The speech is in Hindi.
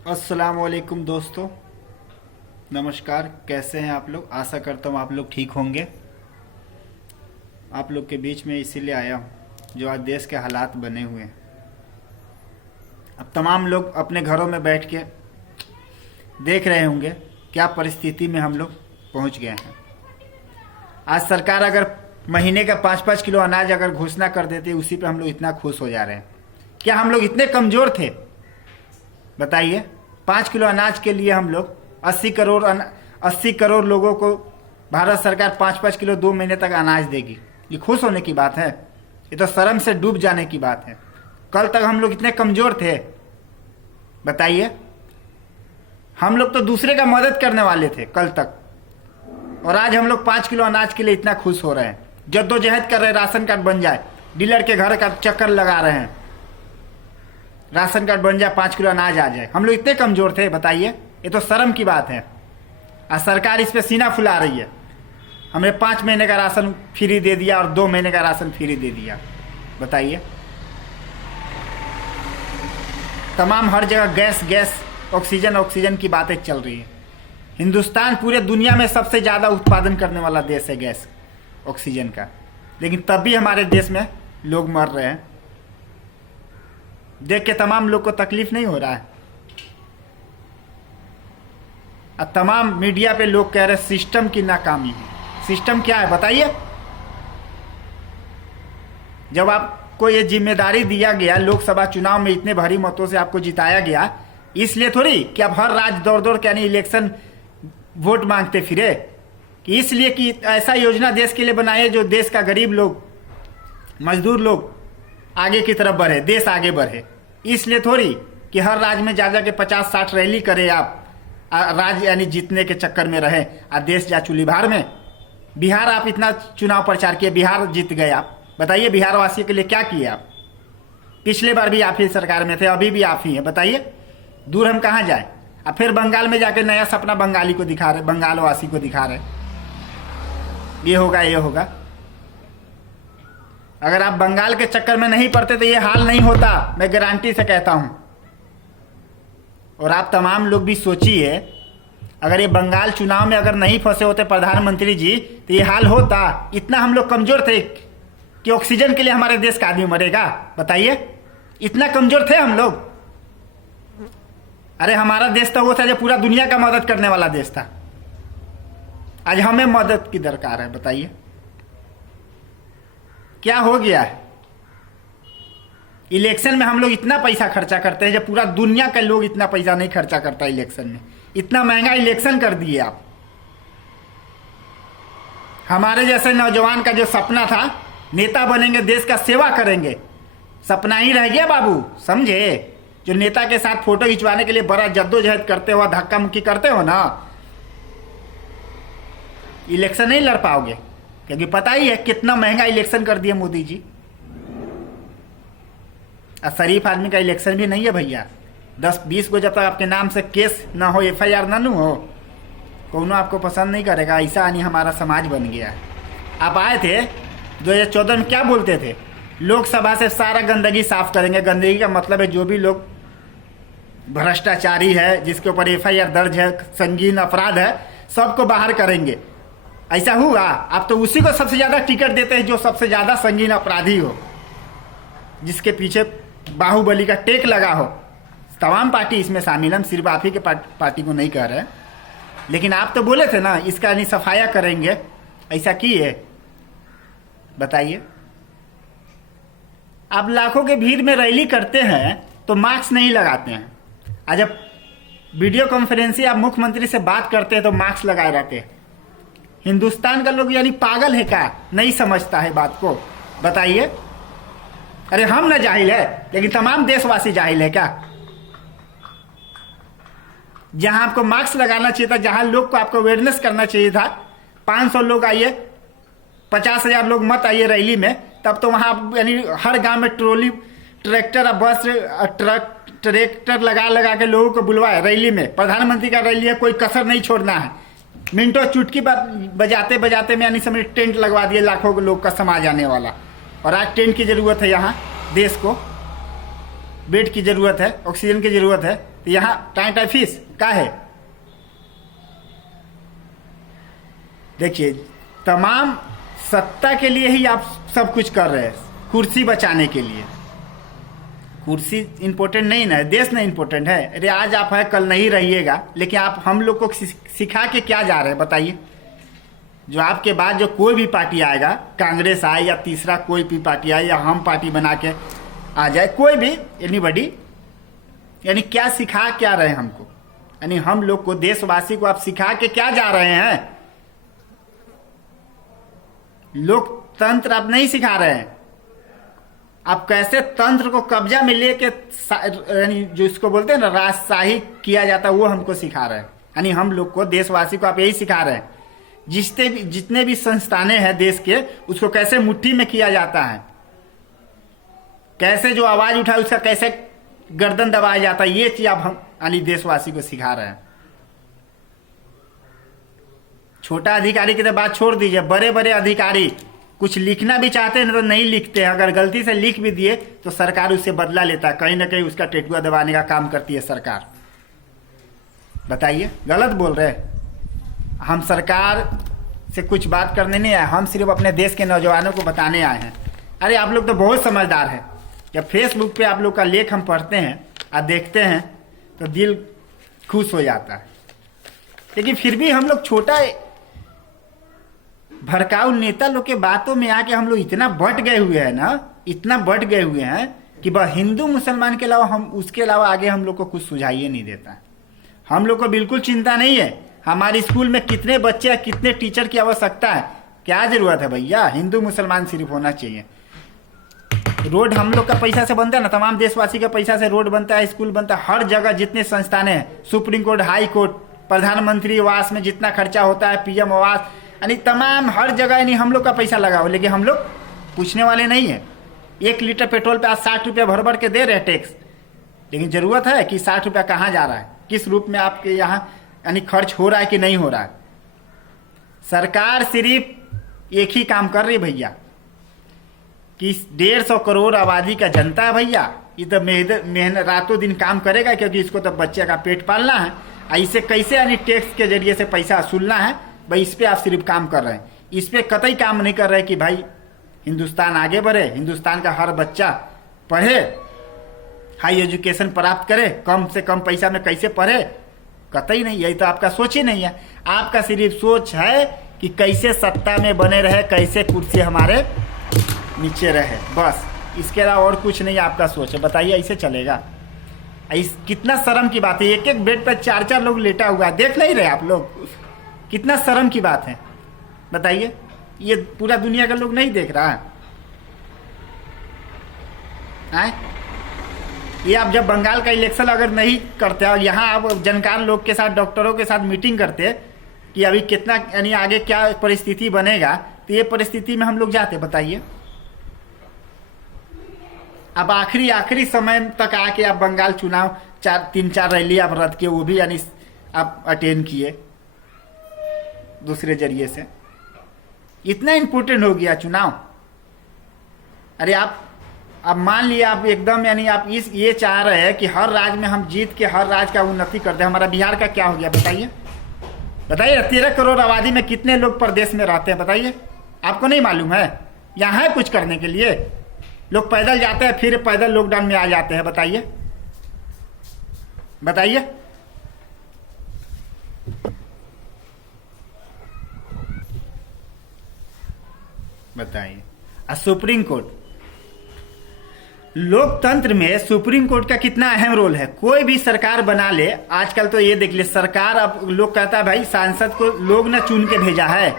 अस्सलाम वालेकुम दोस्तों, नमस्कार। कैसे हैं आप लोग? आशा करता हूँ आप लोग ठीक होंगे। आप लोग के बीच में इसीलिए आया हूँ जो आज देश के हालात बने हुए हैं। अब तमाम लोग अपने घरों में बैठ के देख रहे होंगे क्या परिस्थिति में हम लोग पहुँच गए हैं। आज सरकार अगर महीने का 5-5 किलो अनाज अगर घोषणा कर देती, उसी पे हम लोग इतना खुश हो जा रहे हैं। क्या हम लोग इतने कमज़ोर थे? बताइए। 5 किलो अनाज के लिए हम लोग 80 करोड़ लोगों को भारत सरकार 5-5 किलो 2 महीने तक अनाज देगी। ये खुश होने की बात है? ये तो शर्म से डूब जाने की बात है। कल तक हम लोग इतने कमज़ोर थे, बताइए। हम लोग तो दूसरे का मदद करने वाले थे कल तक, और आज हम लोग 5 किलो अनाज के लिए इतना खुश हो रहे हैं। जद्दोजहद कर रहे हैं राशन कार्ड बन जाए, डीलर के घर का चक्कर लगा रहे हैं, राशन कार्ड बन जाए, 5 किलो अनाज आ जाए। हम लोग इतने कमज़ोर थे, बताइए। ये तो शर्म की बात है। आज सरकार इस पे सीना फुला रही है। हमें 5 महीने का राशन फ्री दे दिया और 2 महीने का राशन फ्री दे दिया, बताइए। तमाम हर जगह गैस ऑक्सीजन की बातें चल रही है। हिंदुस्तान पूरे दुनिया में सबसे ज़्यादा उत्पादन करने वाला देश है गैस ऑक्सीजन का, लेकिन तब भी हमारे देश में लोग मर रहे हैं। देख के तमाम लोग को तकलीफ नहीं हो रहा है? और तमाम मीडिया पे लोग कह रहे हैं सिस्टम की नाकामी है। सिस्टम क्या है, बताइए। जब आपको ये जिम्मेदारी दिया गया, लोकसभा चुनाव में इतने भारी मतों से आपको जिताया गया, इसलिए थोड़ी कि आप हर राज्य दौड़ दौड़ के यानी इलेक्शन वोट मांगते फिरे, कि इसलिए कि ऐसा योजना देश के लिए बनाए जो देश का गरीब लोग, मजदूर लोग आगे की तरफ बढ़े, देश आगे बढ़े। इसलिए थोड़ी कि हर राज्य में जा के 50-60 रैली करे आप, राज्य यानी जीतने के चक्कर में रहे, और देश जा चुली भार में। बिहार आप इतना चुनाव प्रचार किए, बिहार जीत गए आप। बताइए बिहार वासियों के लिए क्या किए आप? पिछले बार भी आप ही सरकार में थे, अभी भी आप ही हैं, बताइए। दूर हम कहाँ जाए? अब फिर बंगाल में जाके नया सपना बंगाली को दिखा रहे, बंगाल वासी को दिखा रहे, ये होगा ये होगा। अगर आप बंगाल के चक्कर में नहीं पड़ते तो ये हाल नहीं होता, मैं गारंटी से कहता हूं। और आप तमाम लोग भी सोचिए, अगर ये बंगाल चुनाव में अगर नहीं फंसे होते प्रधानमंत्री जी, तो ये हाल होता? इतना हम लोग कमजोर थे कि ऑक्सीजन के लिए हमारे देश का आदमी मरेगा, बताइए। इतना कमजोर थे हम लोग। अरे हमारा देश तो वो था जो पूरा दुनिया का मदद करने वाला देश था। आज हमें मदद की दरकार है, बताइए। क्या हो गया है? इलेक्शन में हम लोग इतना पैसा खर्चा करते हैं जब पूरा दुनिया के लोग इतना पैसा नहीं खर्चा करता इलेक्शन में। इतना महंगा इलेक्शन कर दिए आप। हमारे जैसे नौजवान का जो सपना था, नेता बनेंगे, देश का सेवा करेंगे, सपना ही रह गया बाबू, समझे। जो नेता के साथ फोटो खिंचवाने के लिए बड़ा जद्दोजहद करते हो, धक्का मुक्की करते हो ना, इलेक्शन नहीं लड़ पाओगे। क्योंकि पता ही है कितना महंगा इलेक्शन कर दिया मोदी जी। शरीफ आदमी का इलेक्शन भी नहीं है भैया। 10-20 को जब तक आपके नाम से केस ना हो, FIR ना हो, कौनो आपको पसंद नहीं करेगा। ऐसा नहीं हमारा समाज बन गया है। आप आए थे 2014 में, क्या बोलते थे? लोकसभा से सारा गंदगी साफ करेंगे। गंदगी का मतलब है जो भी लोग भ्रष्टाचारी है, जिसके ऊपर FIR दर्ज है, संगीन अपराध है, सबको बाहर करेंगे। ऐसा हुआ? आप तो उसी को सबसे ज्यादा टिकट देते हैं जो सबसे ज्यादा संगीन अपराधी हो, जिसके पीछे बाहुबली का टेक लगा हो। तमाम पार्टी इसमें शामिल, हम सिर्फ आप ही के पार्टी को नहीं कह रहे। लेकिन आप तो बोले थे ना इसका नहीं सफाया करेंगे, ऐसा किए? बताइए। आप लाखों के भीड़ में रैली करते हैं तो मास्क नहीं लगाते हैं, और जब वीडियो कॉन्फ्रेंसिंग आप मुख्यमंत्री से बात करते हैं तो मास्क लगाए रहते हैं। हिंदुस्तान का लोग यानी पागल है क्या? नहीं समझता है बात को, बताइए। अरे हम ना जाहिल है, लेकिन तमाम देशवासी जाहिल है क्या? जहां आपको मास्क लगाना चाहिए था, जहां लोग को आपको अवेयरनेस करना चाहिए था, 500 लोग आइए, 50,000 लोग मत आइए रैली में, तब तो वहां यानी हर गांव में ट्रॉली, ट्रैक्टर, बस, ट्रैक्टर लगा के लोगों को बुलवाए रैली में। प्रधानमंत्री का रैली है, कोई कसर नहीं छोड़ना है। मिनटों चुटकी बजाते बजाते में यानी समझ टेंट लगवा दिए लाखों लोग का समाज आने वाला। और आज टेंट की जरूरत है यहाँ देश को। बेड की जरूरत है, ऑक्सीजन की जरूरत है, तो यहाँ टाइम फीस का है। देखिए, तमाम सत्ता के लिए ही आप सब कुछ कर रहे हैं, कुर्सी बचाने के लिए। कुर्सी इंपॉर्टेंट नहीं ना, देश ना इंपॉर्टेंट है। अरे आज आप है, कल नहीं रहिएगा, लेकिन आप हम लोग को सिखा के क्या जा रहे हैं बताइए। जो आपके बाद जो कोई भी पार्टी आएगा, कांग्रेस आए या तीसरा कोई भी पार्टी आए या हम पार्टी बना के आ जाए, कोई भी एनीबॉडी, यानी क्या सिखा क्या रहे हैं हमको? यानी हम लोग को, देशवासी को आप सिखा के क्या जा रहे हैं? लोकतंत्र आप नहीं सिखा रहे हैं, आप कैसे तंत्र को कब्जा में लेके, यानी जो इसको बोलते हैं ना राजशाही किया जाता है, वो हमको सिखा रहे हैं। यानी हम लोग को, देशवासी को आप यही सिखा रहे हैं। जितने भी संस्थानें हैं देश के, उसको कैसे मुट्ठी में किया जाता है, कैसे जो आवाज उठाए उसका कैसे गर्दन दबाया जाता है, ये चीज आप हम यानी देशवासी को सिखा रहे हैं। छोटा अधिकारी की तो बात छोड़ दीजिए, बड़े बड़े अधिकारी कुछ लिखना भी चाहते हैं तो नहीं लिखते हैं। अगर गलती से लिख भी दिए तो सरकार उससे बदला लेता है, कहीं ना कहीं उसका टेटुआ दबाने का काम करती है सरकार। बताइए, गलत बोल रहे हैं? हम सरकार से कुछ बात करने नहीं आए, हम सिर्फ अपने देश के नौजवानों को बताने आए हैं। अरे आप लोग तो बहुत समझदार हैं। जब फेसबुक पे आप लोग का लेख हम पढ़ते हैं और देखते हैं तो दिल खुश हो जाता है, लेकिन फिर भी हम लोग छोटा भड़काऊ नेता लोग के बातों में आके हम लोग इतना बट गए हुए हैं ना, इतना बट गए हुए हैं कि बस हिंदू मुसलमान के अलावा हम उसके अलावा आगे हम लोग को कुछ सुझाइए नहीं देता है। हम लोग को बिल्कुल चिंता नहीं है हमारे स्कूल में कितने बच्चे, कितने टीचर की आवश्यकता है, क्या जरूरत है भैया? हिंदू मुसलमान सिर्फ होना चाहिए। रोड हम लोग का पैसा से बनता है ना, तमाम देशवासी का पैसा से रोड बनता है, स्कूल बनता है, हर जगह जितने संस्थानें हैं, सुप्रीम कोर्ट, हाई कोर्ट, प्रधानमंत्री आवास में जितना खर्चा होता है, पीएम आवास, यानी तमाम हर जगह यानी हम लोग का पैसा लगा हो, लेकिन हम लोग पूछने वाले नहीं है। 1 लीटर पेट्रोल पे आज 60 रुपये भर भर के दे रहे हैं टैक्स, लेकिन जरूरत है कि 60 रुपया कहाँ जा रहा है, किस रूप में आपके यहाँ यानी खर्च हो रहा है कि नहीं हो रहा है? सरकार सिर्फ एक ही काम कर रही है भैया कि 150 करोड़ आबादी का जनता है भैया, ये तो मेहनत रातों दिन काम करेगा, क्योंकि इसको तो बच्चे का पेट पालना है। इसे कैसे यानी टैक्स के जरिए से पैसा वसूलना है भाई, इस पे आप सिर्फ काम कर रहे हैं। इस पे कतई काम नहीं कर रहे कि भाई हिंदुस्तान आगे बढ़े, हिंदुस्तान का हर बच्चा पढ़े, हाई एजुकेशन प्राप्त करे, कम से कम पैसा में कैसे पढ़े, कतई नहीं। यही तो आपका सोच ही नहीं है। आपका सिर्फ सोच है कि कैसे सत्ता में बने रहे, कैसे कुर्सी हमारे नीचे रहे, बस। इसके अलावा और कुछ नहीं आपका सोच है। बताइए, ऐसे चलेगा? कितना शर्म की बात है, एक एक बेड पर 4-4 लोग लेटा हुआ है, देख नहीं रहे आप लोग? कितना शर्म की बात है बताइए। ये पूरा दुनिया का लोग नहीं देख रहा है? ये आप जब बंगाल का इलेक्शन अगर नहीं करते और यहाँ आप जानकार लोग के साथ, डॉक्टरों के साथ मीटिंग करते कि अभी कितना यानी आगे क्या परिस्थिति बनेगा, तो ये परिस्थिति में हम लोग जाते, बताइए। अब आखिरी समय तक आके आप बंगाल चुनाव 3-4 रैली आप रद्द किए, वो भी यानी आप अटेंड किए दूसरे जरिए से। इतना इम्पोर्टेंट हो गया चुनाव। अरे आप अब मान लिया आप एकदम यानी आप ये चाह रहे हैं कि हर राज्य में हम जीत के हर राज्य का उन्नति कर दें। हमारा बिहार का क्या हो गया बताइए? बताइए, 13 करोड़ आबादी में कितने लोग प्रदेश में रहते हैं बताइए? आपको नहीं मालूम है? यहाँ है कुछ करने के लिए? लोग पैदल जाते हैं, फिर पैदल लॉकडाउन में आ जाते हैं। बताइए बताइए। बताइए। सुप्रीम कोर्ट, लोकतंत्र में सुप्रीम कोर्ट का कितना अहम रोल है। कोई भी सरकार बना ले, आजकल तो ये देख ले, सरकार अब लोग कहता है भाई सांसद को लोग ना चुन के भेजा है,